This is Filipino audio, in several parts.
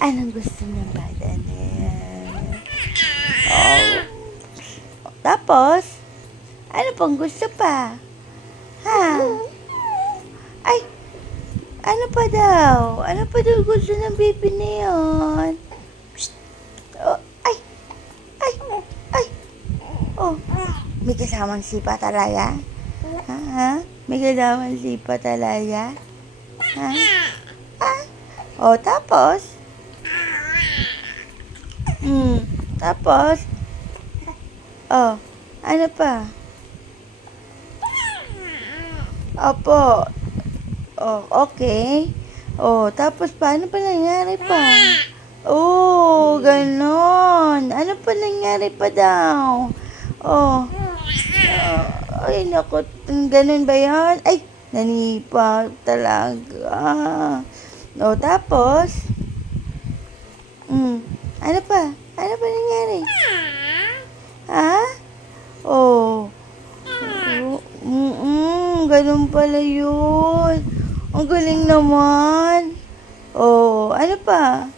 Anong gusto ng bata na yan? Oh. Tapos, ano pang gusto pa? Ha? Ay, ano pa daw? Ano pa daw gusto ng baby na yun? Psst. Oh, ay, ay, ay. Oh, may kasamang sipa talaga? Ha? May kasamang sipa talaga? Ha? Ha? Oh, tapos? Tapos? Oh, ano pa? Opo. Oh, okay. Oh, tapos paano pa nangyari pa? Oh, ganon. Ano pa nangyari pa daw? Oh. Ay, naku. Ganon ba yan? Ay, nanipa talaga. Oh, tapos? Ano pa? Ano pa nangyari? Ha? Oh. Ganun pala yun. Ang galing naman. Oh, ano pa?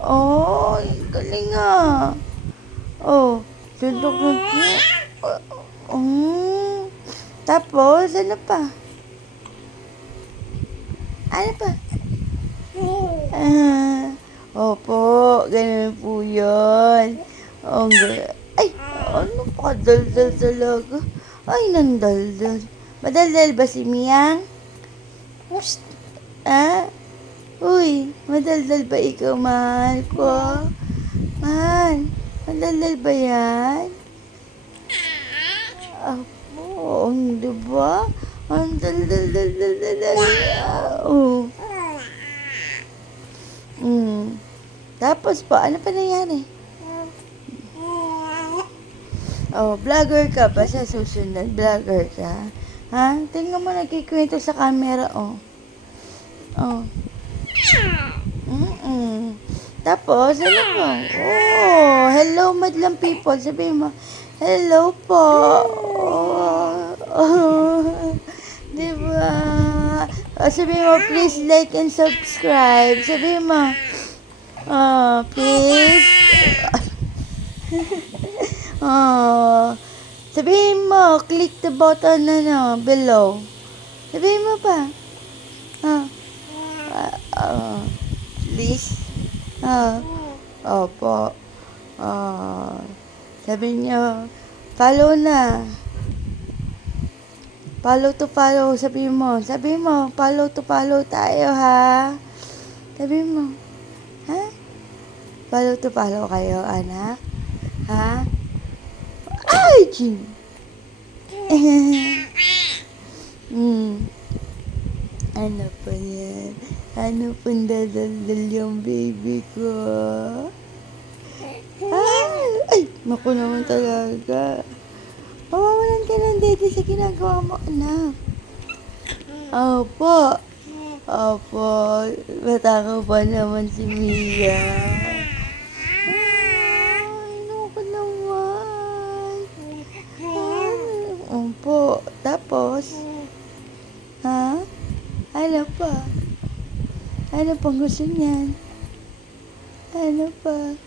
Oh, galing ah. Oh, suntok ng tapos, ano pa? Ano pa? Opo, ganun po yun. Ay, ano pa? Daldal talaga. Ay, nandaldal. Madaldal ba si Miyang? Uy, madaldal ba ikaw, mahal ko? Mahal, madaldal ba yan? Opo, hindi ba? Ang daldal. Oh. Tapos po, ano pa nangyari? Oh, vlogger ka ba sa susunod? Vlogger ka? Ha? Tingnan mo, nagkikwento sa camera, oh. Oh. Tapos, ano ba? Oh, hello, madlang people. Sabihin mo, hello po. Diba? Sabihin mo, please like and subscribe. Sabihin mo, please. Sabihin mo, click the button below. Sabihin mo pa. Please. Opo. Sabi niyo, follow na. Follow to follow. Sabi mo, follow to follow tayo, ha? Sabi mo, ha? Follow to follow kayo, anak? Ha? Ay, Jing! Ano pa yan? Ano pang dadaldal yung baby ko? Ay, naku naman talaga. Mawawalan ka ng dede sa ginagawa mo, anak. Opo. Matakaw pa naman si Mia. Ay, naku naman. Opo. Tapos? Ha? Ano pa? Ano pang gusto niyan? Ano pa?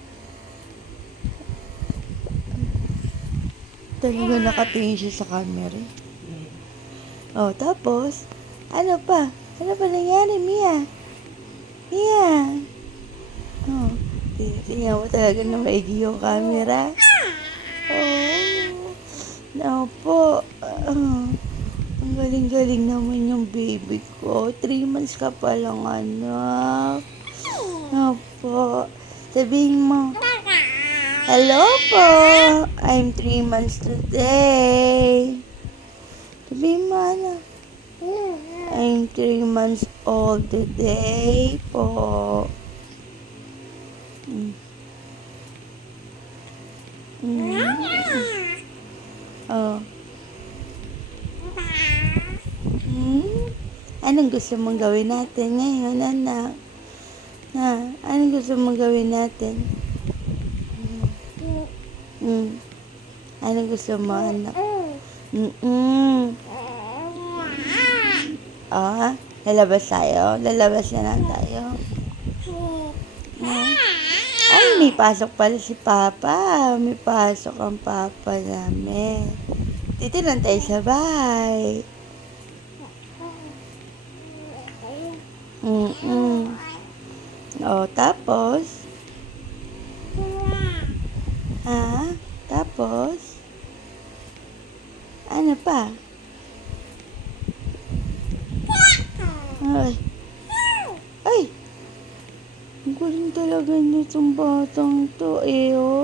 Talaga nakatingin siya sa camera. Oh, tapos? Ano pa? Ano pa nangyari, Mia? Oh, tingnan mo talaga na maigi yung camera. Oh, po. Ang galing-galing naman yung baby ko. 3 months ka pa lang, anak. Opo. Sabihin mo, hello po. I'm 3 months today. Sabihin mo, anak. I'm 3 months old today po. Oh. Anong gusto mong gawin natin ngayon, anak? Anong gusto mong gawin natin? Anong gusto mo, anak? Lalabas tayo? Lalabas na lang tayo. Hmm? Ay, may pasok pala si Papa. May pasok ang Papa namin. Dito lang tayo sa bahay. O, tapos? Ha? Tapos? Ano pa? Ay. Ay! Ang galing talaga nitong batang to, eh, oh.